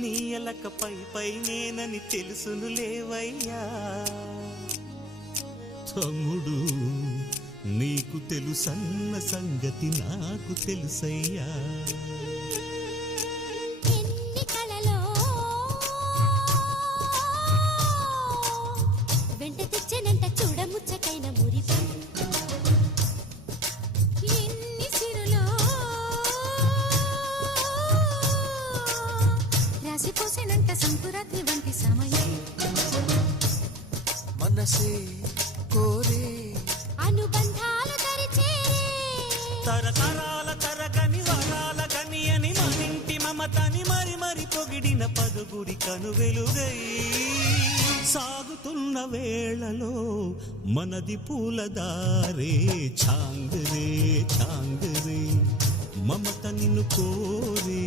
నీ ఎలక పై నేనని తెలుసును లేవయ్యా. తమ్ముడు నీకు తెలుసన్న సంగతి నాకు తెలుసయ్యా. వెంట తెచ్చనంట చూడముచ్చటైన మురిపి ఎన్ని సిరులో రాసిపోసేనంట సంకురాత్రి వంటి సమయం. మనసే కోరే అనుబంధాలు తరిచేరే తరతరాల తరగని వరాల గని అని మనింటి మమతని మరి మరి పొగిడిన పదుగురి కనువెలుగై సాగుతున్న వేళలో మనది పూలదారే. ఛాంగరే ఛాంగరే మమత నిన్ను కోరే.